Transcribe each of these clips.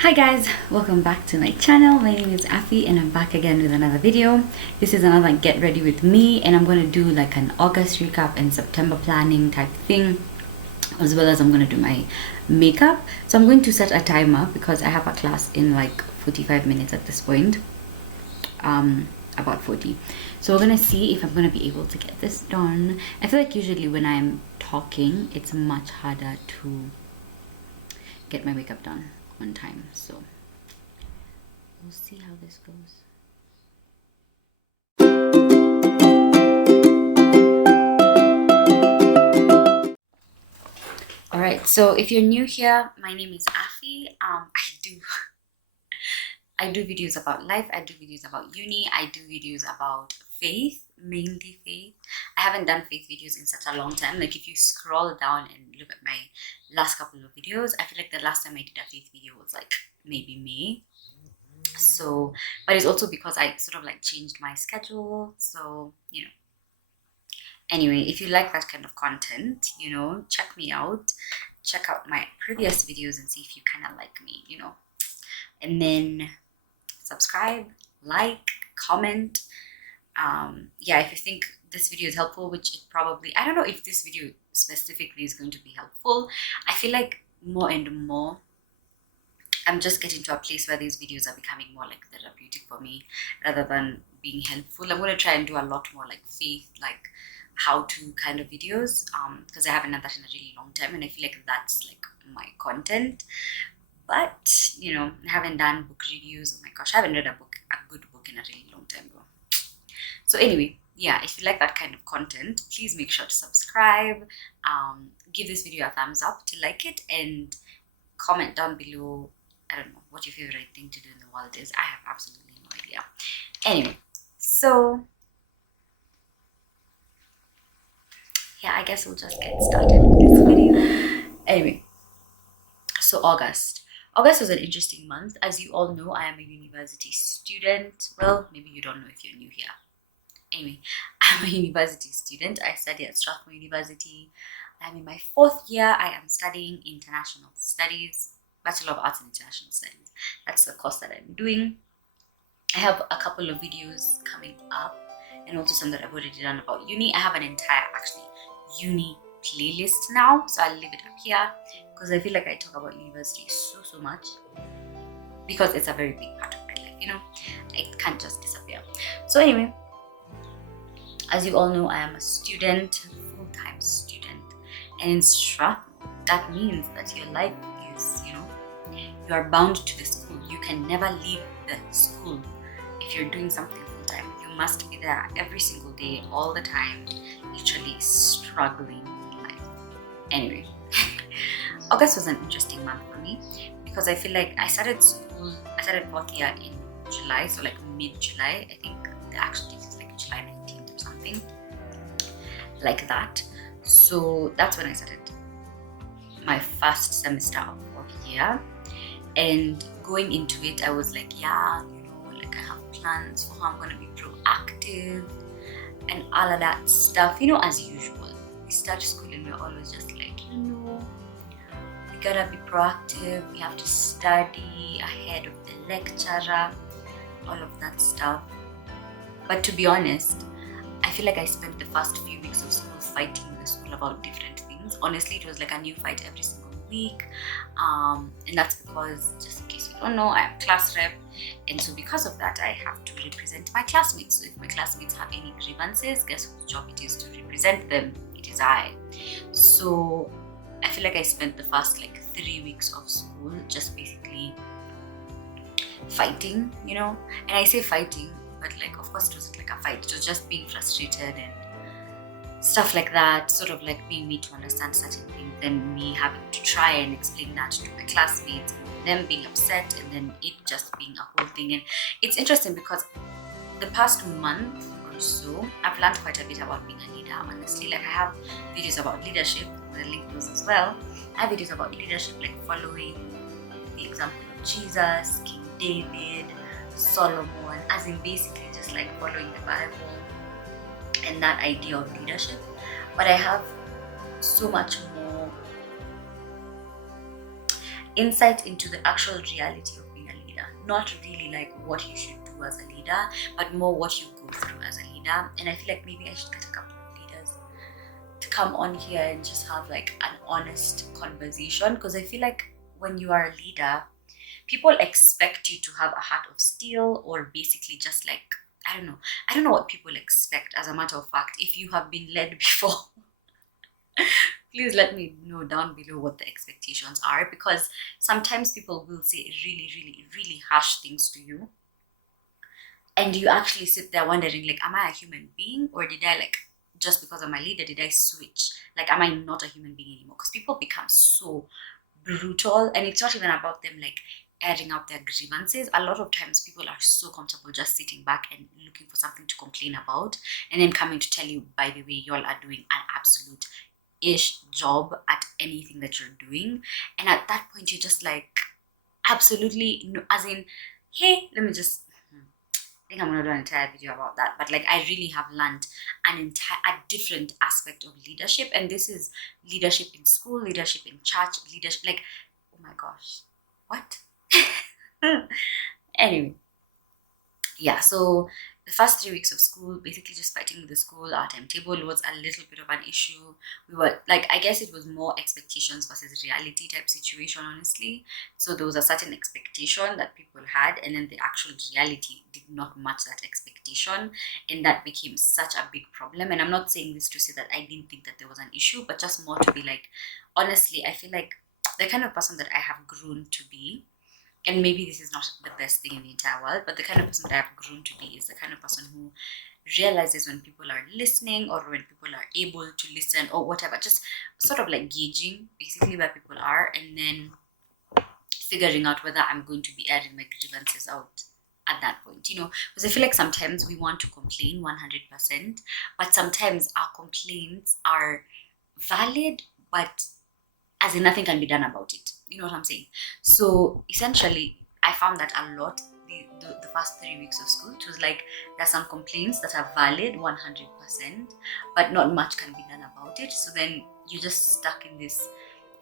Hi guys, welcome back to my channel. My name is Afi and I'm back again with another video. This is another get ready with me, and I'm going to do like an August recap and September planning type thing, as well as I'm going to do my makeup. So I'm going to set a timer because I have a class in like 45 minutes at this point, about 40. So we're going to see if I'm going to be able to get this done. I feel like usually when I'm talking it's much harder to get my makeup done on time, so we'll see how this goes. All right, so if you're new here, my name is Afi. I do videos about life, I do videos about uni, I do videos about faith, mainly faith. I haven't done faith videos in such a long time. Like if you scroll down and look at my last couple of videos, I feel like the last time I did a faith video was like maybe May. So, but it's also because I sort of like changed my schedule. So, anyway, if you like that kind of content, check me out. Check out my previous videos and see if you kind of like me, and then subscribe, like, comment. Yeah, if you think this video is helpful, which it probably, I don't know if this video specifically is going to be helpful. I feel like more and more I'm just getting to a place where these videos are becoming more like therapeutic for me rather than being helpful. I'm going to try and do a lot more like faith, like how-to kind of videos, because I haven't done that in a really long time, and I feel like that's like my content. But I haven't done book reviews. Oh my gosh, I haven't read a good book in a really long time ago. So anyway, yeah, if you like that kind of content, please make sure to subscribe, give this video a thumbs up to like it, and comment down below, I don't know, what your favorite thing to do in the world is. I have absolutely no idea. Anyway, so yeah, I guess we'll just get started with this video. Anyway, so August was an interesting month. As you all know, I am a university student. Well, maybe you don't know if you're new here. Anyway, I'm a university student. I study at Strathmore University. I'm in my 4th year. I am studying international studies, Bachelor of Arts in International Studies. That's the course that I'm doing. I have a couple of videos coming up, and also some that I've already done about uni. I have an entire uni playlist now, so I'll leave it up here because I feel like I talk about university so much because it's a very big part of my life. It can't just disappear. So anyway, as you all know, I am a student, full-time student, and in Strathmore, that means that your life is, you are bound to the school. You can never leave the school. If you're doing something full-time, you must be there every single day, all the time, literally struggling in life. Anyway, August was an interesting month for me because I feel like I started 4th year in July, so like mid-July. I think the actual date is like July 19th or something like that. So that's when I started my first semester of 4th year, and going into it I was like, yeah, like I have plans for how I'm going to be proactive and all of that stuff, as usual. We start school and we're always just like, we gotta be proactive, we have to study ahead of the lecturer, all of that stuff. But to be honest, I feel like I spent the first few weeks of school fighting with the school about different things. Honestly, it was like a new fight every single week, and that's because, just in case you don't know, I am class rep, and so because of that I have to represent my classmates. So if my classmates have any grievances, guess whose job it is to represent them? It is I. So I feel like I spent the first like 3 weeks of school just basically fighting, and I say fighting, but like of course it wasn't like a fight, it was just being frustrated and stuff like that, sort of like being made to understand certain things, then me having to try and explain that to my classmates, and them being upset, and then it just being a whole thing. And it's interesting because the past month or so I've learned quite a bit about being a leader, honestly. Like I have videos about leadership, I'll link those as well. I have videos about leadership, like following the example of Jesus, King David, Solomon, as in basically just like following the Bible and that idea of leadership. But I have so much more insight into the actual reality of being a leader. Not really like what you should do as a leader, but more what you go through as a leader. And I feel like maybe I should get a couple of leaders to come on here and just have like an honest conversation, because I feel like when you are a leader, people expect you to have a heart of steel, or basically just like, I don't know what people expect. As a matter of fact, if you have been led before, please let me know down below what the expectations are, because sometimes people will say really, really, really harsh things to you, and you actually sit there wondering, like, am I a human being, or did I, like, just because I'm a leader, did I switch? Like, am I not a human being anymore? Because people become so brutal, and it's not even about them like airing out their grievances. A lot of times people are so comfortable just sitting back and looking for something to complain about, and then coming to tell you, by the way, y'all are doing an absolute ish job at anything that you're doing. And at that point you're just like, absolutely no, as in, hey, let me just, I think I'm gonna do an entire video about that. But like, I really have learned a different aspect of leadership, and this is leadership in school, leadership in church, leadership, like, oh my gosh, what? Anyway, yeah, so the first 3 weeks of school, basically just fighting with the school. Our timetable was a little bit of an issue. We were like, I guess it was more expectations versus reality type situation, honestly. So there was a certain expectation that people had, and then the actual reality did not match that expectation, and that became such a big problem. And I'm not saying this to say that I didn't think that there was an issue, but just more to be like, honestly, I feel like the kind of person that I have grown to be, and maybe this is not the best thing in the entire world, but the kind of person that I've grown to be is the kind of person who realizes when people are listening, or when people are able to listen, or whatever, just sort of like gauging basically where people are, and then figuring out whether I'm going to be airing my grievances out at that point, you know. Because I feel like sometimes we want to complain 100%, but sometimes our complaints are valid, but as in nothing can be done about it. You know what I'm saying? So essentially, I found that a lot the first 3 weeks of school. It was like, there's some complaints that are valid 100%, but not much can be done about it. So then you're just stuck in this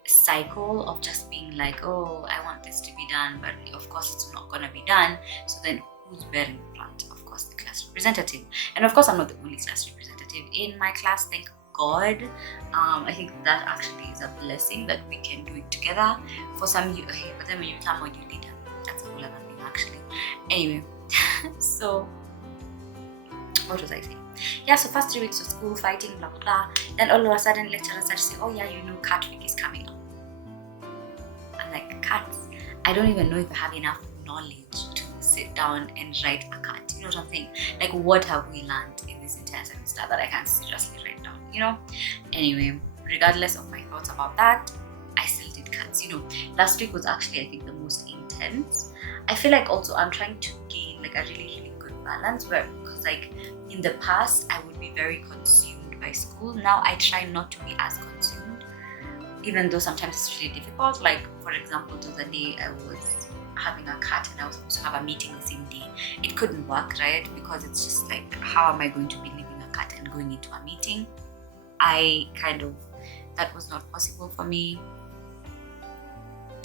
cycle of just being like, oh, I want this to be done, but of course it's not gonna be done. So then who's bearing the brunt? Of course, the class representative. And of course, I'm not the only class representative in my class, thank God. I think that actually is a blessing that we can do it together. For some, but then when you become a new leader, that's a whole other thing actually. Anyway, so what was I saying? Yeah, so first 3 weeks of school, fighting, blah blah blah. Then all of a sudden lecturers start to say, oh yeah, you know, CAT week is coming up. I'm like, CAT? I don't even know if I have enough knowledge to sit down and write a CAT. You know what I'm saying? Like, what have we learned in this entire semester that I can seriously write down, you know? Anyway, regardless of my thoughts about that, I still did CATs. You know, last week was actually, I think, the most intense. I feel like also I'm trying to gain like a really, really good balance, where, because like in the past I would be very consumed by school. Now I try not to be as consumed, even though sometimes it's really difficult. Like, for example, the other day I was having a CAT and I was supposed to have a meeting the same day. It couldn't work, right? Because it's just like, how am I going to be leaving a CAT and going into a meeting? That was not possible for me.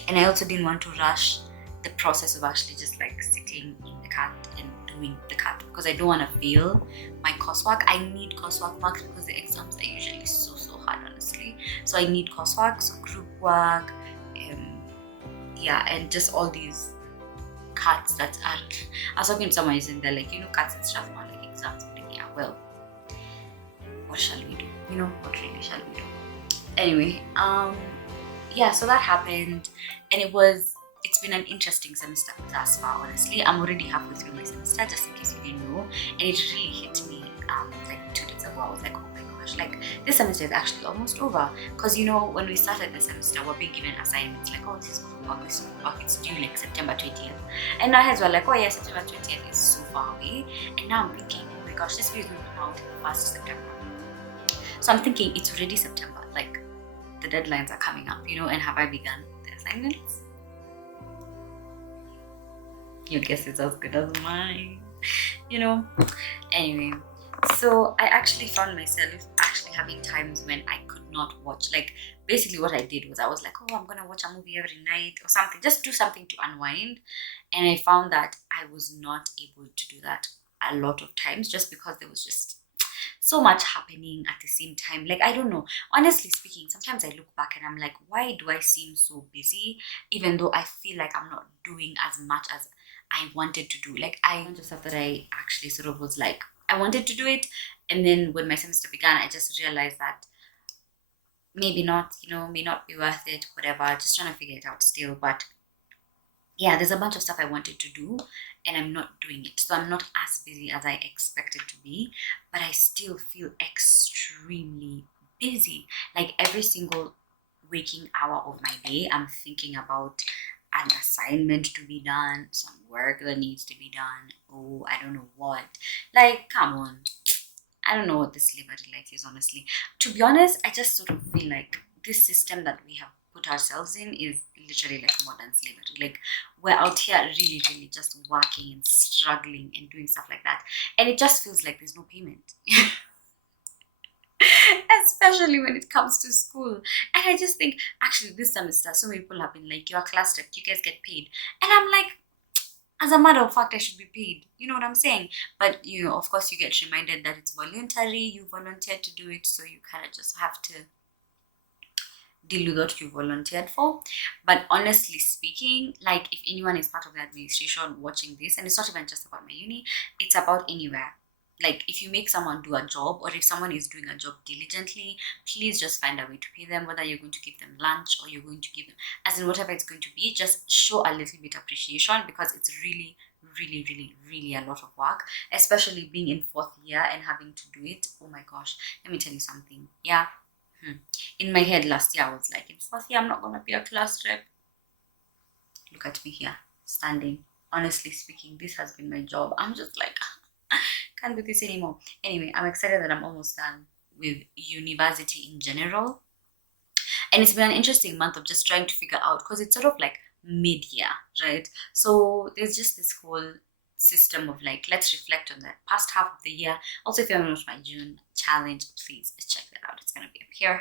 And I also didn't want to rush the process of actually just like sitting in the CAT and doing the CAT, because I don't want to fail my coursework. I need coursework marks because the exams are usually so hard, honestly. So I need coursework, so group work, yeah, and just all these CATs that are, I was talking to someone and they're like, you know, CATs and stuff are like exams. I'm like, yeah, well, what shall we do? You know, what really shall we do? Anyway, yeah, so that happened, and it's been an interesting semester thus far, honestly. I'm already halfway through my semester, just in case you didn't know, and it really hit me like 2 days ago. I was like, oh my gosh, like this semester is actually almost over. Because you know, when we started the semester, we're being given assignments like, oh, this is homework, this is homework, it's due like September 20th, and our heads were like, oh yeah, September 20th is so far away. And now I'm thinking, oh my gosh, this video is going to come out 1st September. So I'm thinking it's already September, like the deadlines are coming up, you know, and have I begun the assignments? Your guess is as good as mine, you know. Anyway, so I actually found myself actually having times when I could not watch. Like, basically what I did was I was like, oh, I'm gonna watch a movie every night or something, just do something to unwind. And I found that I was not able to do that a lot of times, just because there was just so much happening at the same time. Like, I don't know, honestly speaking, sometimes I look back and I'm like, why do I seem so busy, even though I feel like I'm not doing as much as I wanted to do. Like, I bunch of stuff that I actually sort of was like, I wanted to do it, and then when my semester began, I just realized that maybe not, may not be worth it, whatever, just trying to figure it out still. But yeah, there's a bunch of stuff I wanted to do and I'm not doing it. So I'm not as busy as I expected to be, but I still feel extremely busy. Like, every single waking hour of my day, I'm thinking about an assignment to be done, some work that needs to be done. Oh, I don't know what. Like, come on. I don't know what this slavery life is, honestly. To be honest, I just sort of feel like this system that we have put ourselves in is literally like modern slavery. Like, we're out here really, really just working and struggling and doing stuff like that. And it just feels like there's no payment. Especially when it comes to school. And I just think, actually, this semester, so many people have been like, you're a class rep, you guys get paid. And I'm like, as a matter of fact, I should be paid. You know what I'm saying? But, of course, you get reminded that it's voluntary. You volunteered to do it, so you kind of just have to deal with what you volunteered for. But honestly speaking, like, if anyone is part of the administration watching this, and it's not even just about my uni, it's about anywhere. Like, if you make someone do a job, or if someone is doing a job diligently, please just find a way to pay them, whether you're going to give them lunch or you're going to give them, as in whatever it's going to be, just show a little bit appreciation, because it's really, really, really, really a lot of work, especially being in 4th year and having to do it. Oh my gosh, let me tell you something. Yeah. In my head last year, I was like, in 4th year, I'm not going to be a class rep. Look at me here, standing. Honestly speaking, this has been my job. I'm just like, can't do this anymore. Anyway, I'm excited that I'm almost done with university in general. And it's been an interesting month of just trying to figure out, because it's sort of like mid-year, right? So there's just this whole system of like, let's reflect on the past half of the year. Also, if you haven't watched my June challenge, please check that out. It's going to be up here.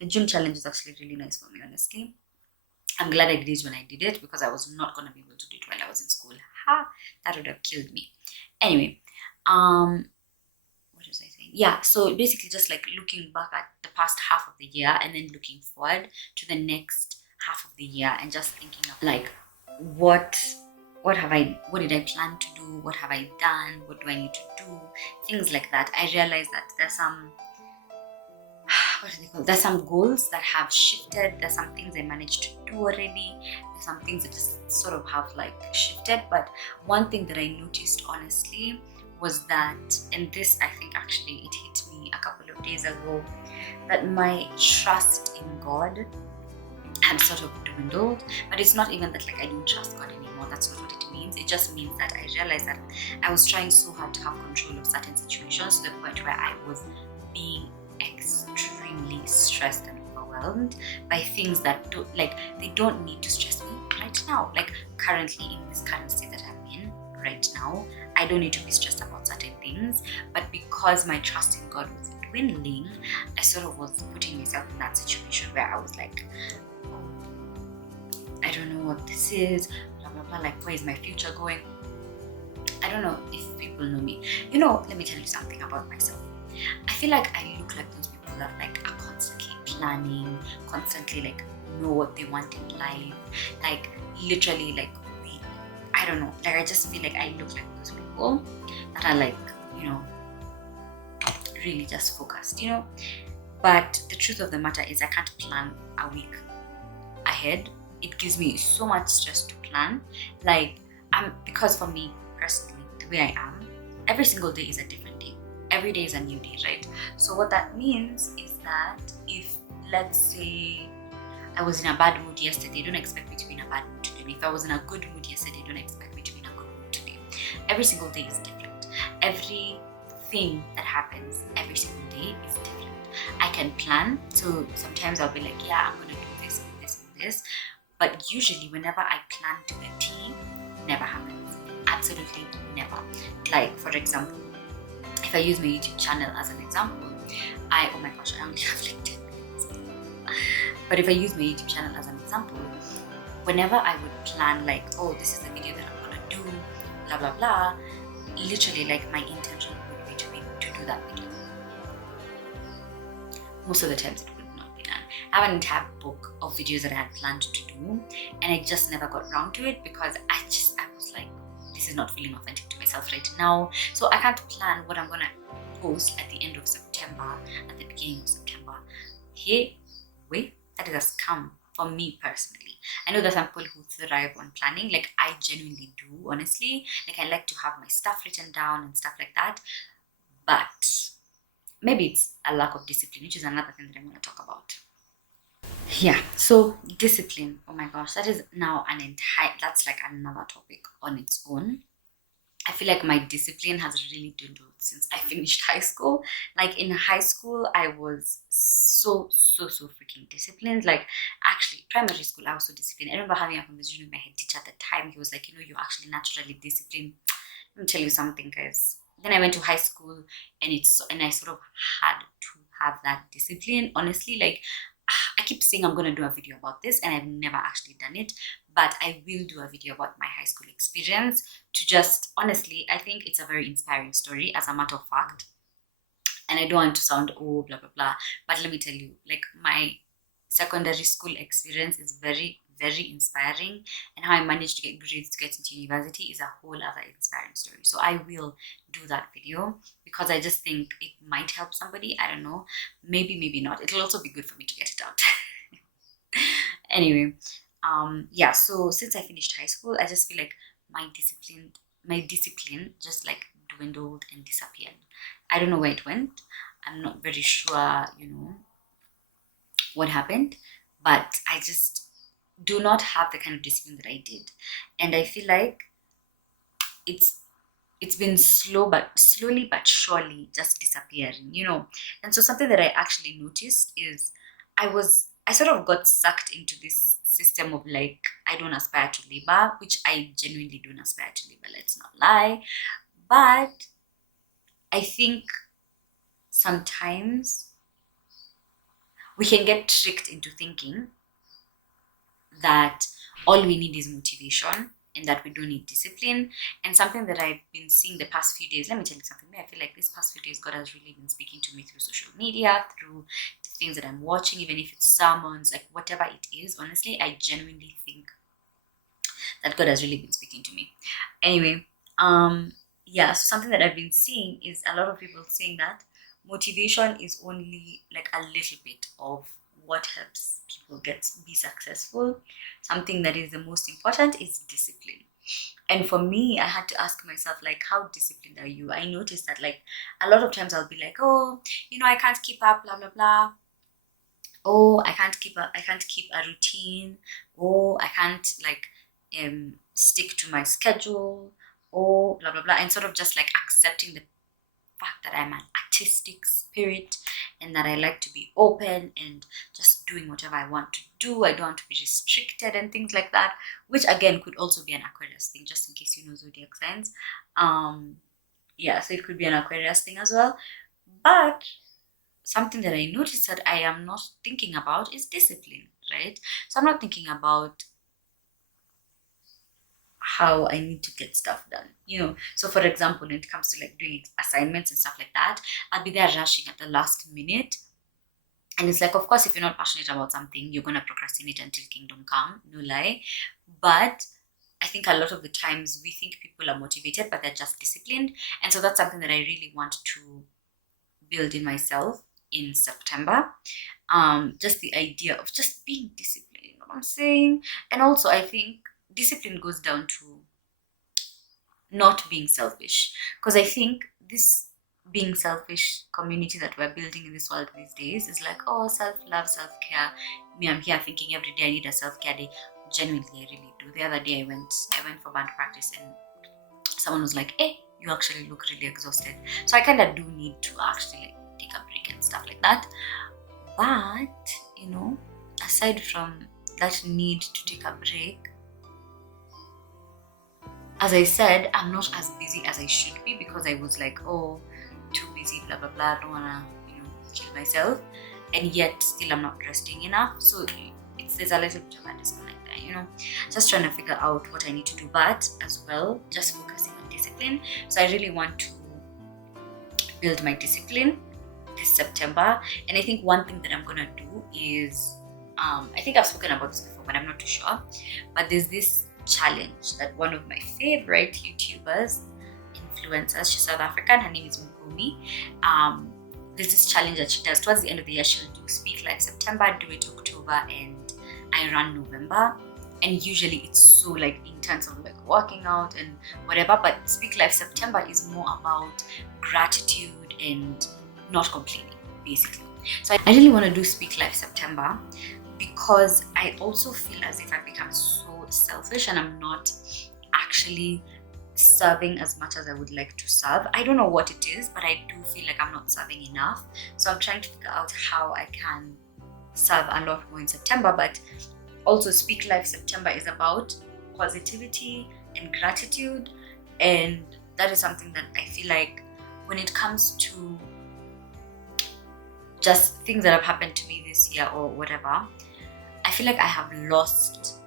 The June challenge is actually really nice for me, honestly. I'm glad I did it when I did it, because I was not going to be able to do it while I was in school. That would have killed me. Anyway, what was I saying? Yeah, so basically just like looking back at the past half of the year and then looking forward to the next half of the year, and just thinking of like, what did I plan to do? What have I done? What do I need to do? Things like that. I realized that there's some, there's some goals that have shifted. There's some things I managed to do already. There's some things that just sort of have like shifted. But one thing that I noticed, honestly, was that, and this I think actually it hit me a couple of days ago, that my trust in God had sort of dwindled. But it's not even that like I don't trust God anymore. That's not what it means. It just means that I realized that I was trying so hard to have control of certain situations, to the point where I was being extremely stressed and overwhelmed by things that they don't need to stress me right now. Like, currently, in this current state that I'm in right now, I don't need to be stressed about certain things. But because my trust in God was dwindling, I sort of was putting myself in that situation where I was like, I don't know what this is, blah blah blah, like, where is my future going? I don't know if people know me. Let me tell you something about myself. I feel like I look like those people that like are constantly planning, constantly like know what they want in life, like literally like I don't know, like I just feel like I look like those people that are like, really just focused, But the truth of the matter is I can't plan a week ahead. It gives me so much stress to plan. Like, because for me personally, the way I am, every single day is a different day. Every day is a new day, right? So what that means is that if, let's say, I was in a bad mood yesterday, don't expect me to be in a bad mood today. If I was in a good mood yesterday, don't expect me to be in a good mood today. Every single day is different. Everything that happens every single day is different. I can plan, so sometimes I'll be like, yeah, I'm gonna do this and this and this. But usually whenever I plan to the T, never happens. Absolutely never. Like, for example, if I use my YouTube channel as an example, oh my gosh, I only have like 10 But if I use my YouTube channel as an example, whenever I would plan like, oh, this is the video that I'm gonna do, blah blah blah, literally like my intention would be to do that video. Most of the times it would not be done. I have an entire book of videos that I had planned to do, and I just never got around to it because I was like, this is not feeling authentic to myself right now. So I can't plan what I'm gonna post at the end of September, at the beginning of September. Hey, wait, that is a scam for me personally. I know there's some people who thrive on planning, like I genuinely do, honestly. Like I like to have my stuff written down and stuff like that, but maybe it's a lack of discipline, which is another thing that I'm going to talk about. Yeah, so discipline, oh my gosh, that is now that's like another topic on its own. I feel like my discipline has really dwindled since I finished high school. Like in high school, I was so freaking disciplined. Like actually, primary school, I was so disciplined. I remember having a conversation with my head teacher at the time. He was like, you're actually naturally disciplined. Let me tell you something, guys. Then I went to high school, and I sort of had to have that discipline. Honestly, like I keep saying I'm gonna do a video about this, and I've never actually done it. But I will do a video about my high school experience to just, honestly, I think it's a very inspiring story as a matter of fact. And I don't want to sound, oh, blah, blah, blah. But let me tell you, like my secondary school experience is very, very inspiring. And how I managed to get grades to get into university is a whole other inspiring story. So I will do that video because I just think it might help somebody. I don't know. Maybe not. It'll also be good for me to get it out. Anyway. Yeah, so since I finished high school, I just feel like my discipline just like dwindled and disappeared. I don't know where it went. I'm not very sure, what happened, but I just do not have the kind of discipline that I did. And I feel like it's been slowly but surely just disappearing, And so something that I actually noticed is I sort of got sucked into this system of like, I don't aspire to labor, which I genuinely don't aspire to labor, let's not lie. But I think sometimes we can get tricked into thinking that all we need is motivation and that we don't need discipline. And something that I've been seeing the past few days, let me tell you something. I feel like this past few days, God has really been speaking to me through social media, through the things that I'm watching, even if it's sermons, like whatever it is. Honestly, I genuinely think that God has really been speaking to me. Anyway, yeah, so something that I've been seeing is a lot of people saying that motivation is only like a little bit of what helps people be successful. Something that is the most important is discipline. And for me, I had to ask myself, like, how disciplined are you? I noticed that, like, a lot of times I'll be like, oh, I can't keep up, blah blah blah. Oh, I can't keep a routine. Oh, I can't like stick to my schedule. Oh, blah blah blah, and sort of just like accepting the fact that I'm an artistic spirit and that I like to be open and just doing whatever I want to do. I don't want to be restricted and things like that, which again could also be an Aquarius thing, just in case you know zodiac signs. Yeah, so it could be an Aquarius thing as well. But something that I noticed that I am not thinking about is discipline, right? So I'm not thinking about how I need to get stuff done, So for example, when it comes to like doing assignments and stuff like that, I'll be there rushing at the last minute. And it's like, of course, if you're not passionate about something, you're going to procrastinate until kingdom come, no lie. But I think a lot of the times we think people are motivated, but they're just disciplined. And so that's something that I really want to build in myself in September. Just the idea of just being disciplined, you know what I'm saying? And also I think discipline goes down to not being selfish, because I think this being selfish community that we're building in this world these days is like, oh, self-love, self-care. Me, I'm here thinking every day I need a self-care day. Genuinely, I really do. The other day I went for band practice and someone was like, hey, you actually look really exhausted. So I kind of do need to actually like take a break and stuff like that. But aside from that need to take a break, as I said, I'm not as busy as I should be because I was like, oh, too busy, blah blah blah, I don't wanna kill myself. and yet still I'm not resting enough. So there's a little bit of a disconnect there, just trying to figure out what I need to do, but as well just focusing on discipline. So I really want to build my discipline this September, and I think one thing that I'm gonna do is I think I've spoken about this before, but I'm not too sure, but there's this challenge that one of my favorite YouTubers, influencers, she's South African, her name is Mpumi. There's this challenge that she does towards the end of the year. She'll do Speak Life September, Do It October, and I Run November. And usually it's so like intense of like working out and whatever, but Speak Life September is more about gratitude and not complaining, basically. So I really want to do Speak Life September because I also feel as if I've become so selfish and I'm not actually serving as much as I would like to serve. I don't know what it is, but I do feel like I'm not serving enough. So I'm trying to figure out how I can serve a lot more in September. But also Speak Life September is about positivity and gratitude, and that is something that I feel like when it comes to just things that have happened to me this year or whatever, I feel like I have lost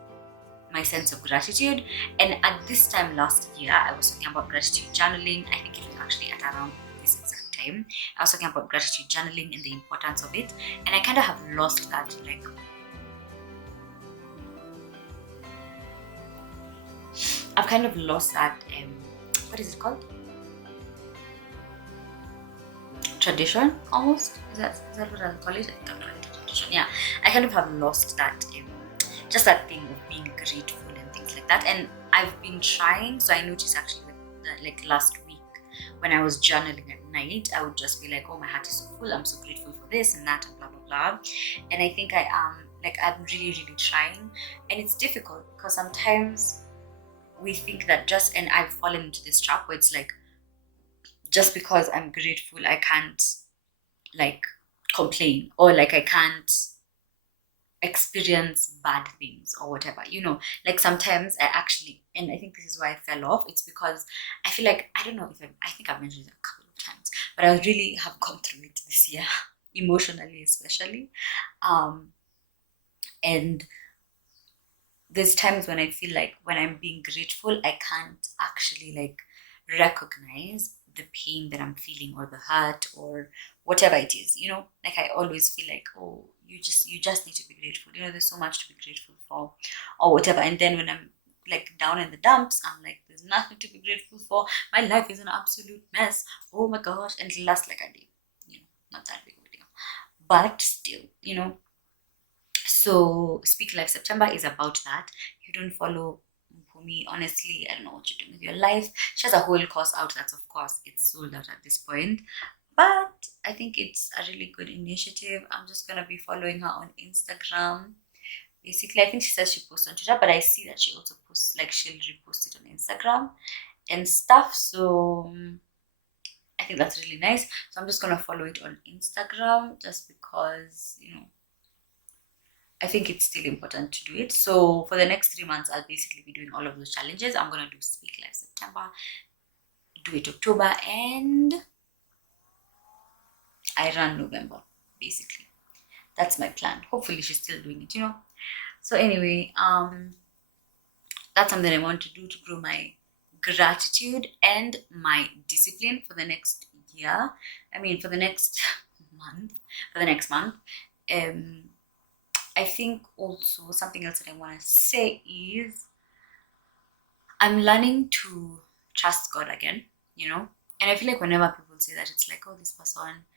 my sense of gratitude. And at this time last year, I was talking about gratitude journaling. I think it was actually at around this exact time. I was talking about gratitude journaling and the importance of it, and I kind of have lost that, like, I've kind of lost that, what is it called? Tradition, almost? Is that what I call it? Tradition, yeah. I kind of have lost that, just that thing of being grateful and things like that. And I've been trying, so I noticed actually like last week when I was journaling at night, I would just be like, oh, my heart is so full, I'm so grateful for this and that and blah blah blah. And I think I'm really trying, and it's difficult because sometimes we think that and I've fallen into this trap where it's like, just because I'm grateful I can't like complain, or like I can't experience bad things or whatever, like sometimes I actually, and I think this is why I fell off, it's because I feel like, I don't know if I think I've mentioned it a couple of times, but I really have gone through it this year, emotionally especially, and there's times when I feel like when I'm being grateful, I can't actually like recognize the pain that I'm feeling or the hurt or whatever it is, like I always feel like, oh, you just need to be grateful, there's so much to be grateful for or whatever. And then when I'm like down in the dumps, I'm like, there's nothing to be grateful for, my life is an absolute mess, oh my gosh, and it lasts like a day, not that big of a deal, but still, So Speak Life September is about that. If you don't follow Mpumi, honestly, I don't know what you're doing with your life. She has a whole course out that's, of course, it's sold out at this point, but I think it's a really good initiative. I'm just gonna be following her on Instagram. Basically, I think she says she posts on Twitter, but I see that she also posts, like, she'll repost it on Instagram and stuff. So I think that's really nice. So I'm just gonna follow it on Instagram just because, I think it's still important to do it. So for the next 3 months, I'll basically be doing all of those challenges. I'm gonna do Speak Life September, Do It October, and I Run November, basically. That's my plan. Hopefully she's still doing it, So anyway, that's something I want to do to grow my gratitude and my discipline for the next year. I mean, for the next month. I think also something else that I want to say is I'm learning to trust God again, and I feel like whenever people say that, it's like, oh, this person,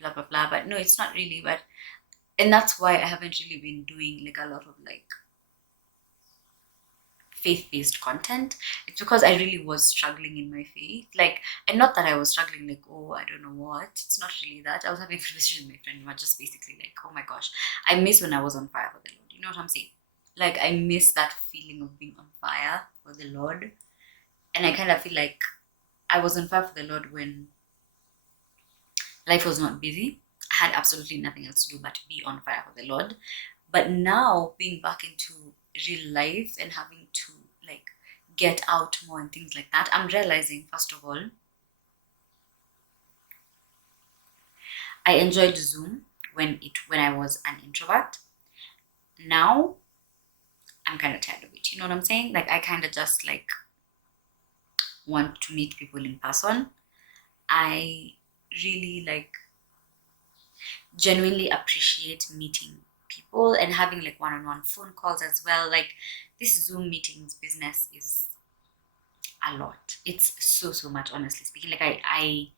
blah blah blah, but no, it's not really. And that's why I haven't really been doing like a lot of like faith-based content. It's because I really was struggling in my faith, like, and not that I was struggling like, oh, I don't know what, it's not really that. I was having a conversation with my friend, but just basically like, oh my gosh, I miss when I was on fire for the Lord, you know what I'm saying? Like, I miss that feeling of being on fire for the Lord. And I kind of feel like I was on fire for the Lord when life was not busy. I had absolutely nothing else to do but be on fire for the Lord. But now, being back into real life and having to like get out more and things like that, I'm realizing, first of all, I enjoyed Zoom when I was an introvert. Now I'm kind of tired of it. You know what I'm saying? Like I kind of just like want to meet people in person. I really like genuinely appreciate meeting people and having like one-on-one phone calls as well. Like this Zoom meetings business is a lot. It's so much, honestly speaking. Like I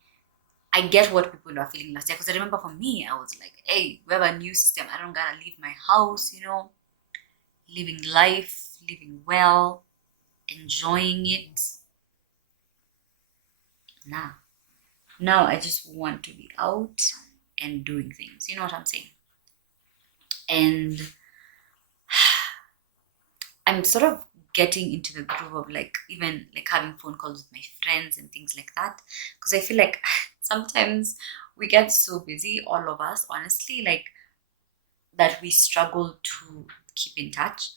get what people are feeling last year, because I remember for me, I was like, hey, we have a new system. I don't gotta leave my house, you know, living life, living well, enjoying it. Now I just want to be out and doing things. You know what I'm saying? And I'm sort of getting into the groove of like even like having phone calls with my friends and things like that, because I feel like sometimes we get so busy, all of us, honestly, like that we struggle to keep in touch.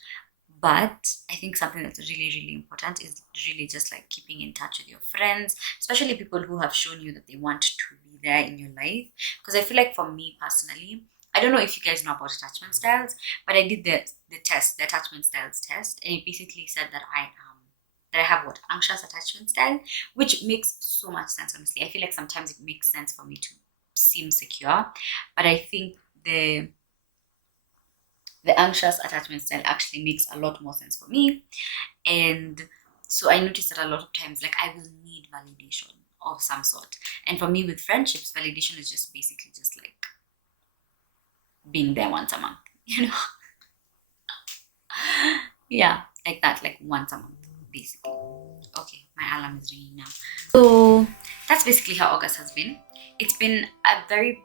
But I think something that's really important is really just like keeping in touch with your friends, especially people who have shown you that they want to be there in your life. Because I feel like for me personally, I don't know if you guys know about attachment styles, but I did the test, the attachment styles test, and it basically said that I have what, anxious attachment style, which makes so much sense. Honestly, I feel like sometimes it makes sense for me to seem secure, but I think the anxious attachment style actually makes a lot more sense for me. And so I noticed that a lot of times, like, I will need validation of some sort. And for me, with friendships, validation is just basically just like being there once a month, you know? Yeah, like that, like once a month, basically. Okay, my alarm is ringing now. So that's basically how August has been. It's been a very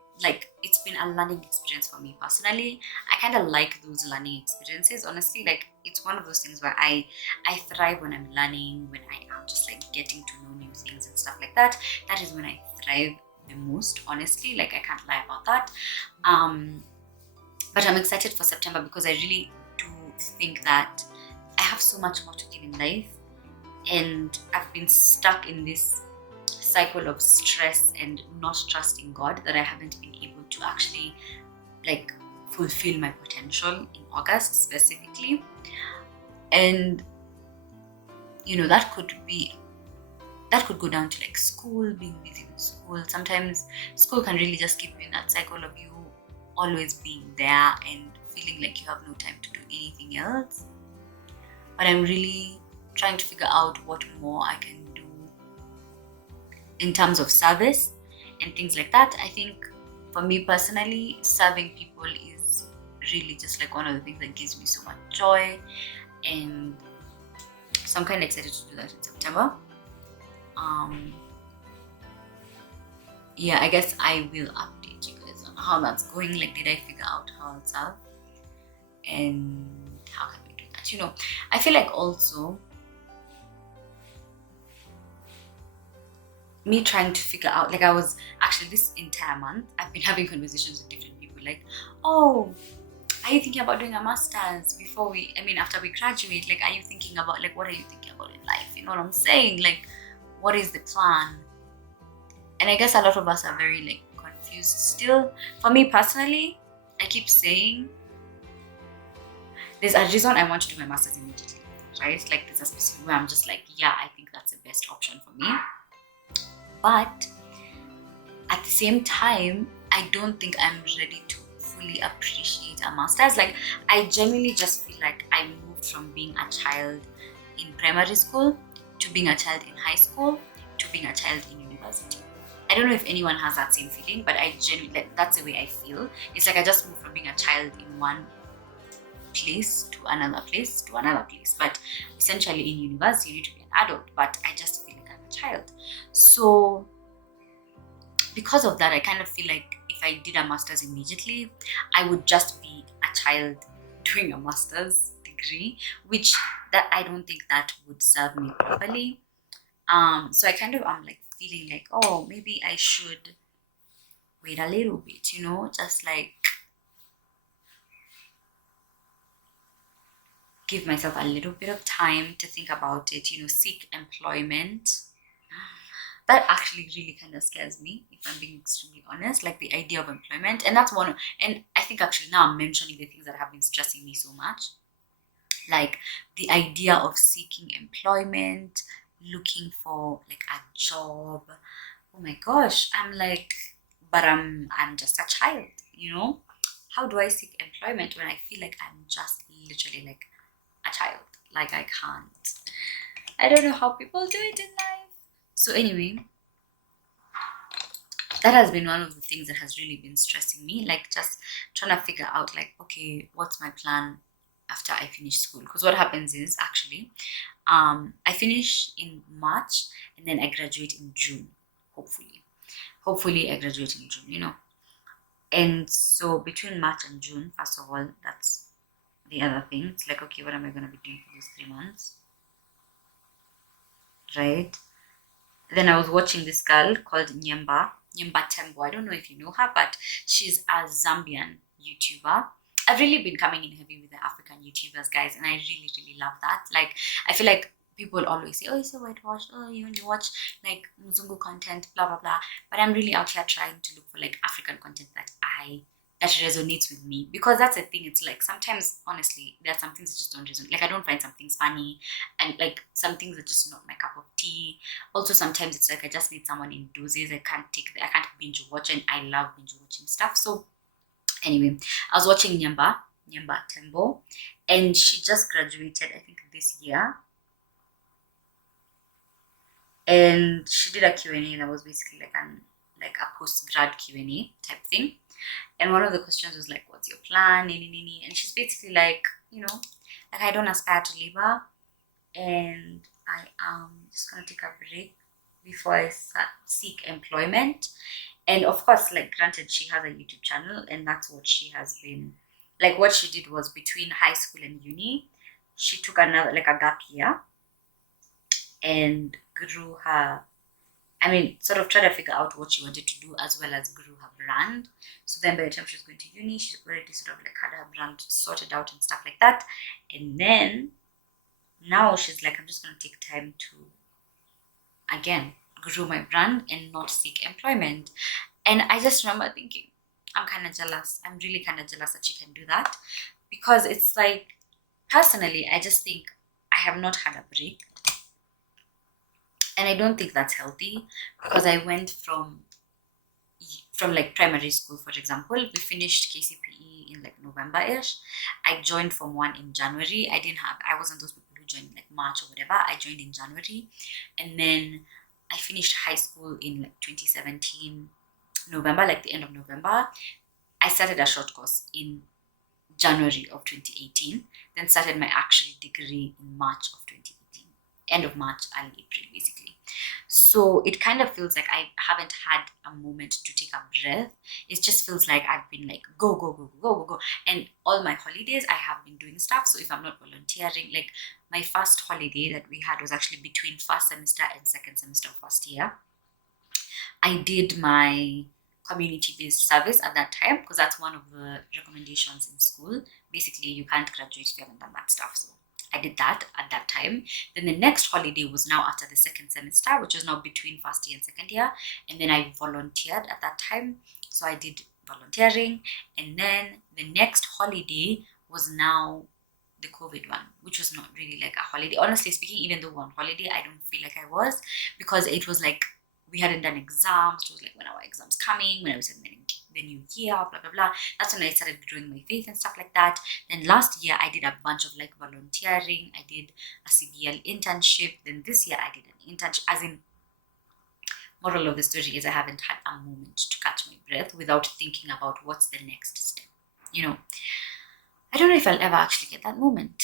it's been a learning experience for me personally. I kind of like those learning experiences, honestly. Like it's one of those things where I thrive when I'm learning, when I am just like getting to know new things and stuff like that. That is when I thrive the most, honestly. Like I can't lie about that. But I'm excited for September because I really do think that I have so much more to give in life, and I've been stuck in this cycle of stress and not trusting God that I haven't been able to actually like fulfill my potential in August specifically. And you know, that could go down to like school, being busy with school. Sometimes school can really just keep you in that cycle of you always being there and feeling like you have no time to do anything else. But I'm really trying to figure out what more I can do in terms of service and things like that. I think for me personally, serving people is really just like one of the things that gives me so much joy, and so I'm kind of excited to do that in September. Yeah, I guess I will update you guys on how that's going. Like, did I figure out how I'll serve, and how can we do that? You know, I feel like also me trying to figure out, like I was actually this entire month, I've been having conversations with different people like, oh, are you thinking about doing a master's after we graduate? Like, are you thinking about, like, what are you thinking about in life? You know what I'm saying? Like, what is the plan? And I guess a lot of us are very like confused still. For me personally, I keep saying there's a reason I want to do my master's immediately, right? Like there's a specific way I'm just like, yeah, I think that's the best option for me. But at the same time, I don't think I'm ready to fully appreciate a master's. Like I genuinely just feel like I moved from being a child in primary school to being a child in high school to being a child in university. I don't know if anyone has that same feeling, but I genuinely, like, that's the way I feel. It's like I just moved from being a child in one place to another place to another place. But essentially in university, you need to be an adult, but I just feel like I'm a child. So because of that, I kind of feel like if I did a master's immediately, I would just be a child doing a master's degree, which that I don't think that would serve me properly. So I kind of am like feeling like, oh, maybe I should wait a little bit, you know, just like give myself a little bit of time to think about it, you know, seek employment. that actually really kind of scares me, if I'm being extremely honest, like the idea of employment. And that's one, and I think actually now I'm mentioning the things that have been stressing me so much, like the idea of seeking employment, looking for like a job. Oh my gosh, I'm like, but I'm just a child, you know? How do I seek employment when I feel like I'm just literally like a child? Like I can't. I don't know how people do it in life. So anyway, that has been one of the things that has really been stressing me, like just trying to figure out like, okay, what's my plan after I finish school? Because what happens is actually I finish in March and then I graduate in June, hopefully I graduate in June, you know. And so between March and June, first of all, that's the other thing. It's like, okay, what am I going to be doing for those 3 months, right? Then I was watching this girl called Nyemba Tembo. I don't know if you know her, but she's a Zambian YouTuber. I've really been coming in heavy with the African YouTubers, guys, and I really, really love that. Like, I feel like people always say, oh, you're so whitewashed, oh, you only watch like Mzungu content, blah, blah, blah. But I'm really out here trying to look for like African content that resonates with me, because that's the thing. It's like sometimes, honestly, there are some things that just don't resonate. Like I don't find some things funny, and like some things are just not my cup of tea. Also, sometimes it's like I just need someone in doses. I can't binge watch, and I love binge watching stuff. So anyway, I was watching Nyemba Tembo, and she just graduated, I think, this year. And she did a Q&A that was basically like a post-grad Q&A type thing. And one of the questions was like, what's your plan? And she's basically like, you know, like I don't aspire to labor, and I am just gonna take a break before I seek employment. And of course, like granted, she has a YouTube channel, and that's what she has been, like what she did was between high school and uni, she took another, like a gap year, and grew her, I mean, sort of tried to figure out what she wanted to do, as well as grew her brand. So then by the time she was going to uni, she already sort of like had her brand sorted out and stuff like that. And then now she's like, I'm just going to take time to, again, grow my brand and not seek employment. And I just remember thinking, I'm kind of jealous. I'm really kind of jealous that she can do that, because it's like, personally, I just think I have not had a break. And I don't think that's healthy, because I went from like primary school, for example. We finished KCPE in like November-ish. I joined Form 1 in January. I wasn't those people who joined like March or whatever. I joined in January. And then I finished high school in like 2017, November, like the end of November. I started a short course in January of 2018, then started my actual degree in March of 2018. End of March, early April, basically. So it kind of feels like I haven't had a moment to take a breath. It just feels like I've been like go. And all my holidays, I have been doing stuff. So if I'm not volunteering, like my first holiday that we had was actually between first semester and second semester of first year. I did my community-based service at that time, because that's one of the recommendations in school. Basically, you can't graduate if you haven't done that stuff. So I did that at that time. Then the next holiday was now after the second semester, which was now between first year and second year. And then I volunteered at that time. So I did volunteering. And then the next holiday was now the COVID one, which was not really like a holiday. Honestly speaking, even though on holiday, I don't feel like I was, because it was like we hadn't done exams. It was like, when are our exams coming? When I was in the new year, blah, blah, blah. That's when I started growing my faith and stuff like that. Then last year, I did a bunch of like volunteering. I did a CBL internship. Then this year, I did an internship. As in, moral of the story is I haven't had a moment to catch my breath without thinking about what's the next step. You know, I don't know if I'll ever actually get that moment.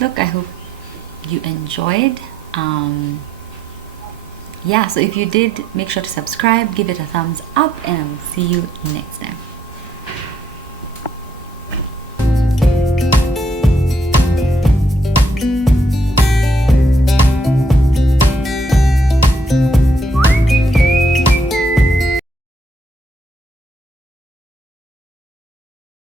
Look, I hope you enjoyed. Yeah, so if you did, make sure to subscribe, give it a thumbs up, and I will see you next time.